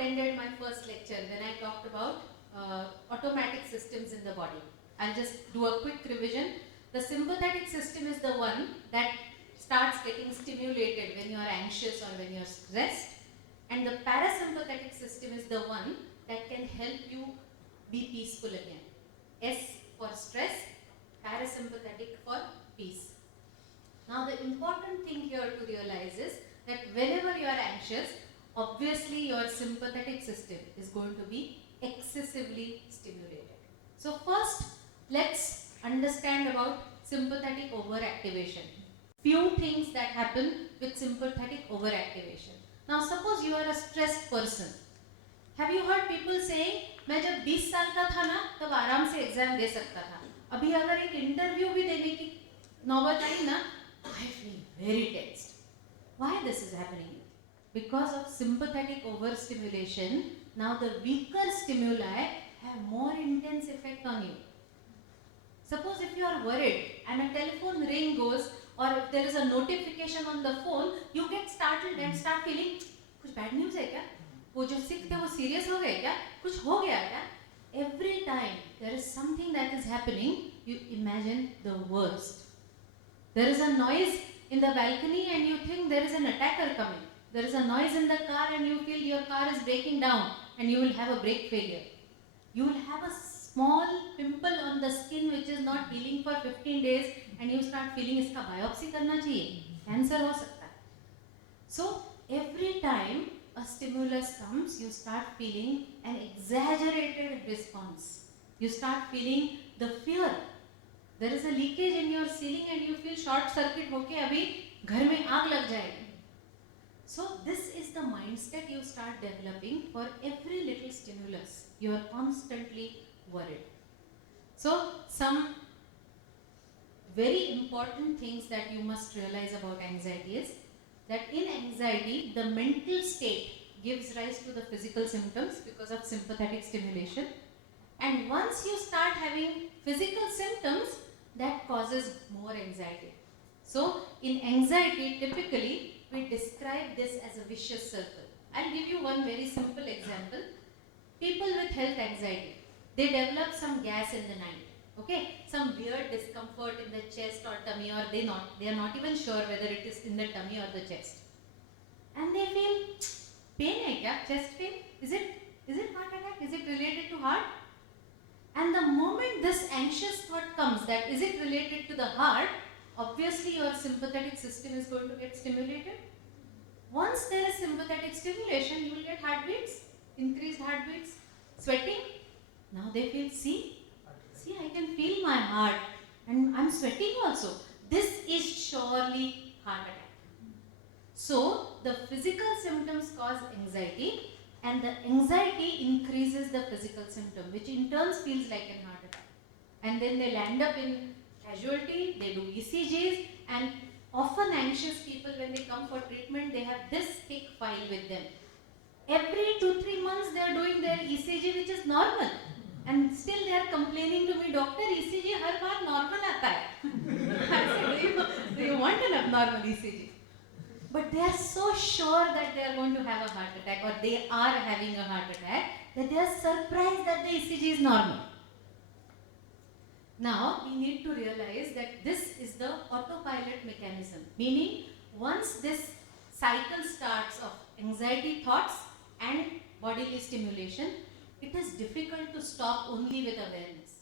attended my first lecture when I talked about automatic systems in the body. I'll just do a quick revision. The sympathetic system is the one that starts getting stimulated when you are anxious or when you are stressed, and the parasympathetic system is the one that can help you be peaceful again. S for stress, parasympathetic for peace. Now the important thing here to realize is that whenever you are anxious, obviously your sympathetic system is going to be excessively stimulated. So first, let's understand about sympathetic overactivation. Few things that happen with sympathetic overactivation. Now suppose you are a stressed person. Have you heard people saying, मैं जब 20 साल का था ना तब आराम से exam दे सकता था. अभी अगर एक इंटरव्यू भी देने की नौबत आई ना, I feel very tensed. Why this is happening? Because of sympathetic overstimulation, now the weaker stimuli have more intense effect on you. Suppose if you are worried and a telephone ring goes, or if there is a notification on the phone, you get startled and start feeling, कुछ bad news है क्या? वो जो sick थे वो serious हो गए क्या? कुछ हो गया क्या? Every time there is something that is happening, you imagine the worst. There is a noise in the balcony and you think there is an attacker coming. There is a noise in the car and you feel your car is breaking down and you will have a brake failure. You will have a small pimple on the skin which is not healing for 15 days and you start feeling इसका biopsy करना चाहिए, cancer हो सकता है. So every time a stimulus comes, you start feeling an exaggerated response. You start feeling the fear. There is a leakage in your ceiling and you feel short circuit होके अभी घर में आग लग जाएगी. So this is the mindset you start developing for every little stimulus. You are constantly worried. So some very important things that you must realize about anxiety is that in anxiety, the mental state gives rise to the physical symptoms because of sympathetic stimulation. And once you start having physical symptoms, that causes more anxiety. So in anxiety, typically, we describe this as a vicious circle. I'll give you one very simple example. People with health anxiety, they develop some gas in the night. Okay, some weird discomfort in the chest or tummy, or they are not even sure whether it is in the tummy or the chest. And they feel pain hai kya? Chest pain? Is it heart attack? Is it related to heart? And the moment this anxious thought comes that is it related to the heart, obviously your sympathetic system is going to get stimulated. Once there is sympathetic stimulation, you will get heartbeats, increased heartbeats, sweating. Now they feel, see, I can feel my heart and I'm sweating also. This is surely heart attack. So the physical symptoms cause anxiety and the anxiety increases the physical symptom, which in turn feels like a heart attack. And then they land up in casualty, they do ECGs, and often anxious people when they come for treatment, they have this thick file with them. Every 2-3 months they are doing their ECG, which is normal. And still they are complaining to me, doctor, ECG her bar normal आता है. I said, do you want an abnormal ECG? But they are so sure that they are going to have a heart attack or they are having a heart attack that they are surprised that the ECG is normal. Now we need to realize that this is the autopilot mechanism, meaning once this cycle starts of anxiety thoughts and bodily stimulation, it is difficult to stop only with awareness.